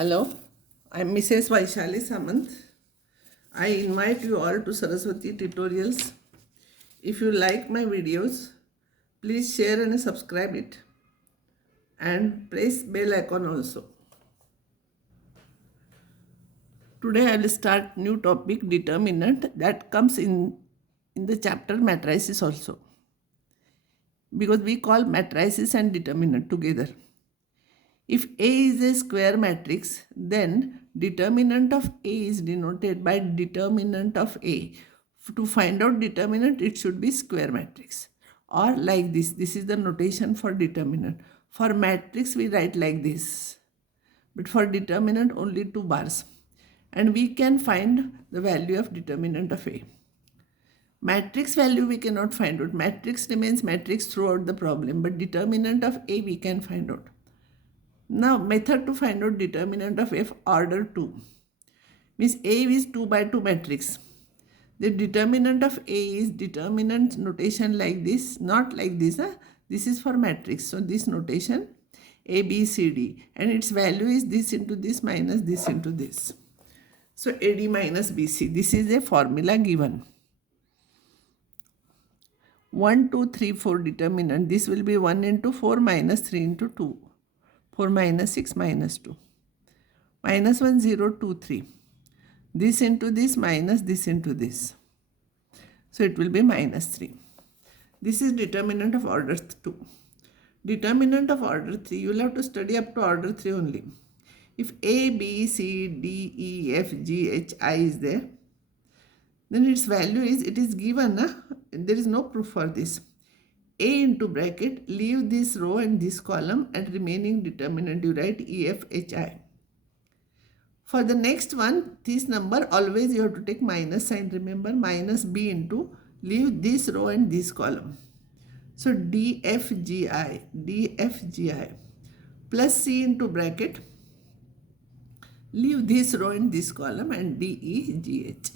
Hello, I'm Mrs. Vaishali Samant. I invite you all to Saraswati tutorials. If you like my videos, please share and subscribe it and press bell icon also. Today I will start new topic determinant that comes in the chapter matrices also, because we call matrices and determinant together. If A is a square matrix, then determinant of A is denoted by determinant of A. To find out determinant, it should be square matrix. Or like this. This is the notation for determinant. For matrix, we write like this. But for determinant, only 2 bars. And we can find the value of determinant of A. Matrix value we cannot find out. Matrix remains matrix throughout the problem. But determinant of A we can find out. Now, method to find out determinant of F order 2 means A is 2 by 2 matrix. The determinant of A is determinant notation like this, not like this. This is for matrix. So, this notation A, B, C, D, and its value is this into this minus this into this. So, AD minus BC. This is a formula given. 1, 2, 3, 4 determinant. This will be 1 into 4 minus 3 into 2. 4 minus 6 minus 2. Minus 1, 0, 2, 3. This into this minus this into this. So it will be minus 3. This is determinant of order 2. Determinant of order 3, you will have to study up to order 3 only. If A, B, C, D, E, F, G, H, I is there, then its value is, it is given. There is no proof for this. A into bracket, leave this row and this column, and remaining determinant you write E, F, H, I. For the next one, this number always you have to take minus sign. Remember, minus B into, leave this row and this column. So D, F, G, I, D, F, G, I, plus C into bracket, leave this row and this column, and D, E, G, H.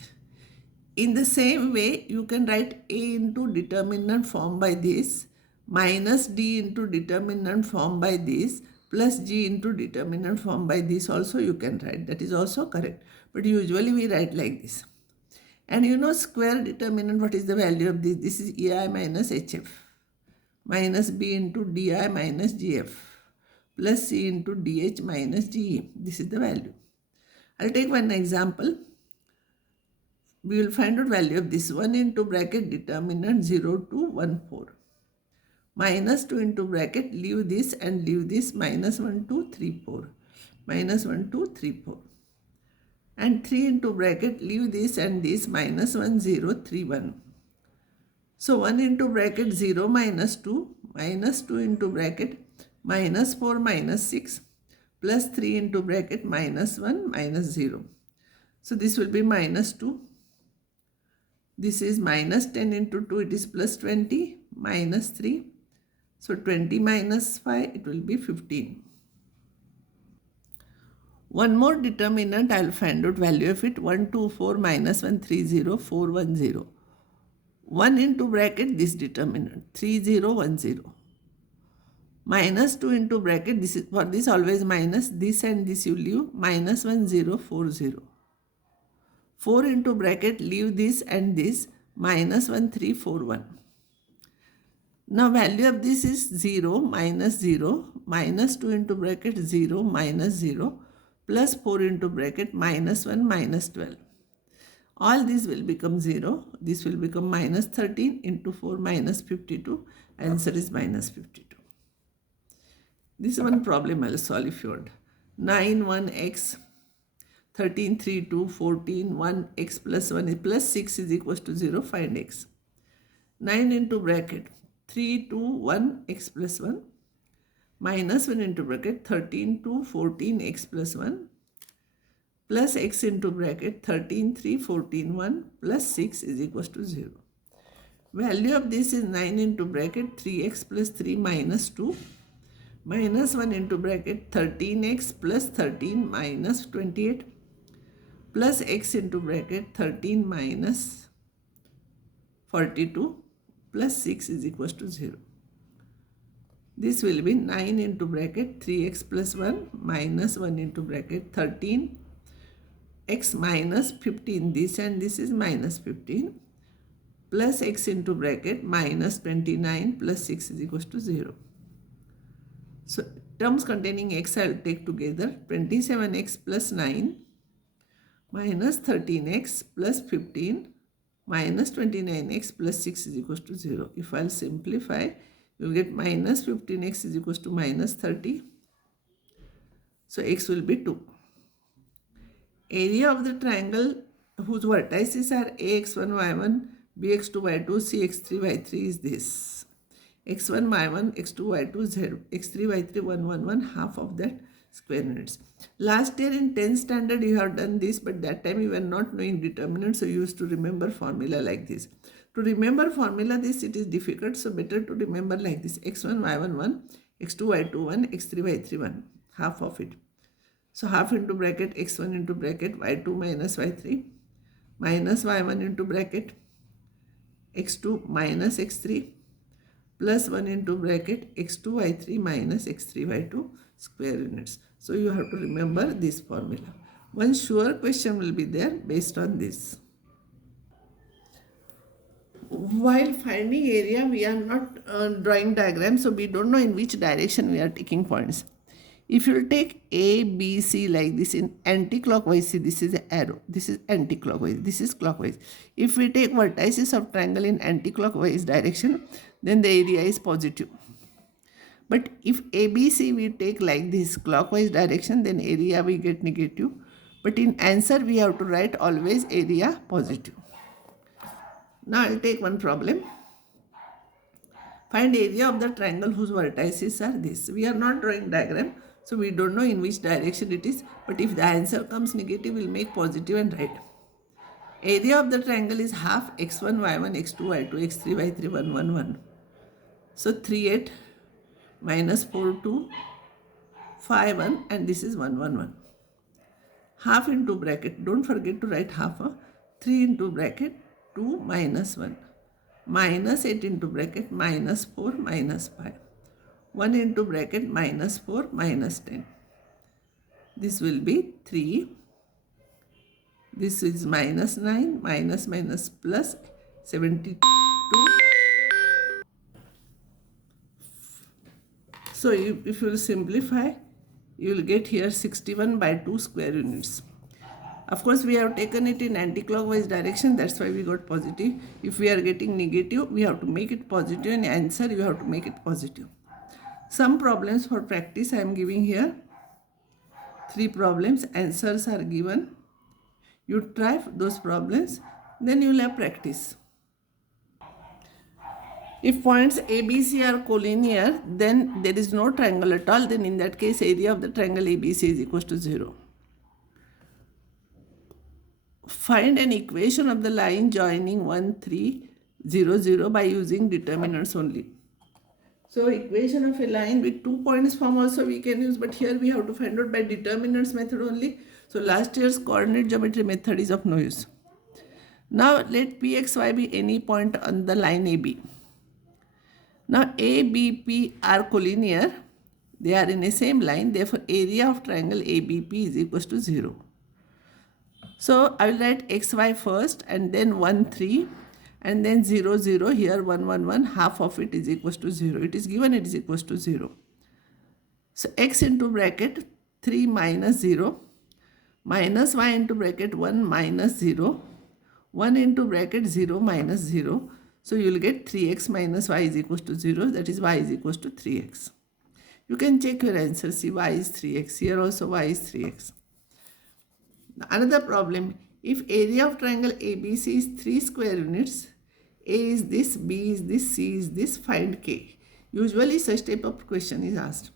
In the same way, you can write A into determinant formed by this, minus D into determinant formed by this, plus G into determinant formed by this also you can write. That is also correct. But usually we write like this. And you know square determinant, what is the value of this? This is EI minus HF, minus B into DI minus GF, plus C into DH minus GE. This is the value. I'll take one example. We will find out value of this. 1 into bracket determinant 0 to 1, 4. Minus 2 into bracket, leave this and leave this, minus 1, 2, 3, 4. Minus 1, 2, 3, 4. And 3 into bracket, leave this and this, minus 1, 0, 3, 1. So 1 into bracket 0 minus 2, minus 2 into bracket, minus 4 minus 6, plus 3 into bracket, minus 1 minus 0. So this will be minus 2. This is minus 10 into 2, it is plus 20, minus 3. So 20 minus 5, it will be 15. One more determinant, I will find out value of it. 1, 2, 4, minus 1, 3, 0, 4, 1, 0. 1 into bracket, this determinant, 3, 0, 1, 0. Minus 2 into bracket, this is, for this always minus, this and this you leave, minus 1, 0, 4, 0. 4 into bracket, leave this and this, minus 1, 3, 4, 1. Now value of this is 0, minus 0, minus 2 into bracket 0, minus 0, plus 4 into bracket minus 1, minus 12. All these will become 0. This will become minus 13 into 4, minus 52. Answer is minus 52. This one problem I will solve if you want. 9, 1x. 13, 3, 2, 14, 1, x plus 1 is plus 6 is equals to 0, find x. 9 into bracket, 3, 2, 1, x plus 1, minus 1 into bracket, 13, 2, 14, x plus 1, plus x into bracket, 13, 3, 14, 1, plus 6 is equals to 0. Value of this is 9 into bracket, 3x plus 3 minus 2, minus 1 into bracket, 13x plus 13 minus 28, plus x into bracket 13 minus 42 plus 6 is equals to 0. This will be 9 into bracket 3x plus 1 minus 1 into bracket 13 x minus 15. This and this is minus 15 plus x into bracket minus 29 plus 6 is equals to 0. So terms containing x I will take together. 27x plus 9 minus 13x plus 15 minus 29x plus 6 is equals to 0. If I'll simplify, you will get minus 15x is equals to minus 30. So x will be 2. Area of the triangle whose vertices are ax1, y1, bx2, y2, cx3, y3 is this. x1, y1, x2, y2, z, x3, y3, 1, 1, 1, half of that square units. Last year in 10th standard you have done this, but that time you were not knowing determinant, so you used to remember formula like this. To remember formula this, it is difficult, so better to remember like this. x1, y1, 1, x2, y2, 1, x3, y3, 1, half of it. So half into bracket x1 into bracket y2 minus y3 minus y1 into bracket x2 minus x3 plus 1 into bracket x2 y3 minus x3 y2 square units. So you have to remember this formula. One sure question will be there based on this. While finding area, we are not drawing diagram, so we don't know in which direction we are taking points. If you take A, B, C like this in anti-clockwise, see this is an arrow, this is anti-clockwise, this is clockwise. If we take vertices of triangle in anti-clockwise direction, then the area is positive. But if ABC we take like this clockwise direction, then area we get negative. But in answer we have to write always area positive. Now I'll take one problem. Find area of the triangle whose vertices are this. We are not drawing diagram, so we don't know in which direction it is. But if the answer comes negative, we'll make positive and write. Area of the triangle is half x1, y1, x2, y2, x3, y3, 1, 1, 1. So 3, 8 minus 4, 2, 5, 1 and this is 1, 1, 1. Half into bracket, don't forget to write half. 3 into bracket 2 minus 1. Minus 8 into bracket minus 4 minus 5. 1 into bracket minus 4 minus 10. This will be 3. This is minus 9 minus minus plus 72. So if you will simplify, you will get here 61 by 2 square units. Of course, we have taken it in anti-clockwise direction. That's why we got positive. If we are getting negative, we have to make it positive. And answer, you have to make it positive. Some problems for practice I am giving here. 3 problems. Answers are given. You try those problems. Then you will have practice. If points ABC are collinear, then there is no triangle at all. Then in that case, area of the triangle ABC is equal to 0. Find an equation of the line joining 1, 3, 0, 0 by using determinants only. So equation of a line with 2 points form also we can use, but here we have to find out by determinants method only. So last year's coordinate geometry method is of no use. Now let Pxy be any point on the line AB. Now ABP are collinear. They are in the same line. Therefore, area of triangle ABP is equal to 0. So I will write xy first and then 1, 3 and then 0, 0. Here 1, 1, 1. Half of it is equal to 0. It is given it is equal to 0. So x into bracket 3 minus 0 minus y into bracket 1 minus 0. 1 into bracket 0 minus 0. So you will get 3x minus y is equal to 0. That is y is equal to 3x. You can check your answer. See, y is 3x. Here also y is 3x. Another problem. If area of triangle ABC is 3 square units, A is this, B is this, C is this, find K. Usually such type of question is asked.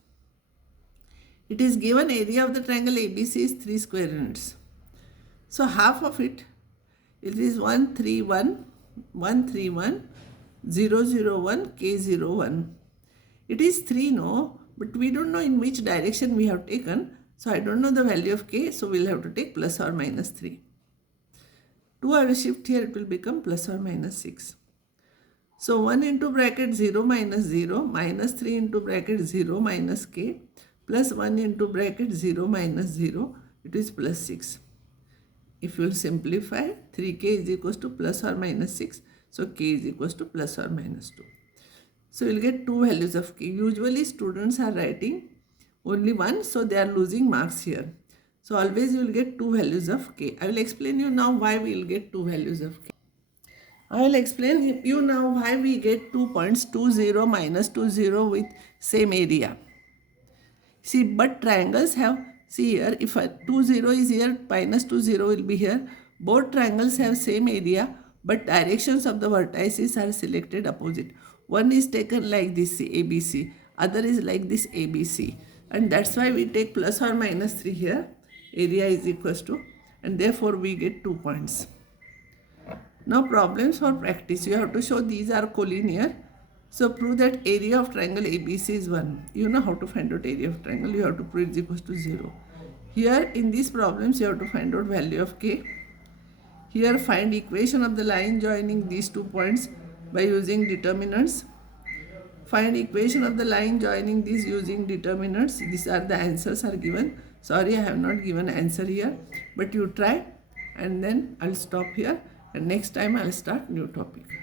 It is given area of the triangle ABC is 3 square units. So half of it is 1, 3, 1. 1, 3, 1, 0, 0, 1, K, 0, 1. It is 3, no, but we don't know in which direction we have taken. So I don't know the value of K, so we'll have to take plus or minus 3. 2 I will shift here, it will become plus or minus 6. So 1 into bracket 0 minus 0 minus 3 into bracket 0 minus k plus 1 into bracket 0 minus 0, it is plus 6. If you will simplify, 3k is equals to plus or minus 6. So k is equals to plus or minus 2. So you will get two values of k. Usually students are writing only one, so they are losing marks here. So always you will get two values of k. I will explain you now why we will get two values of k. I will explain you now why we get 2 points 2 0 minus 2 0 with same area. See, but triangles have, see here, if 2 0 is here, minus 2 0 will be here. Both triangles have same area, but directions of the vertices are selected opposite. One is taken like this ABC, other is like this ABC. And that's why we take plus or minus 3 here. Area is equals to, and therefore we get 2 points. Now problems for practice. You have to show these are collinear. So prove that area of triangle ABC is 1. You know how to find out area of triangle. You have to prove it is equals to 0. Here in these problems you have to find out value of k. Here find equation of the line joining these 2 points by using determinants. Find equation of the line joining these using determinants. These are the answers are given. Sorry, I have not given answer here, but you try and then I'll stop here and next time I'll start new topic.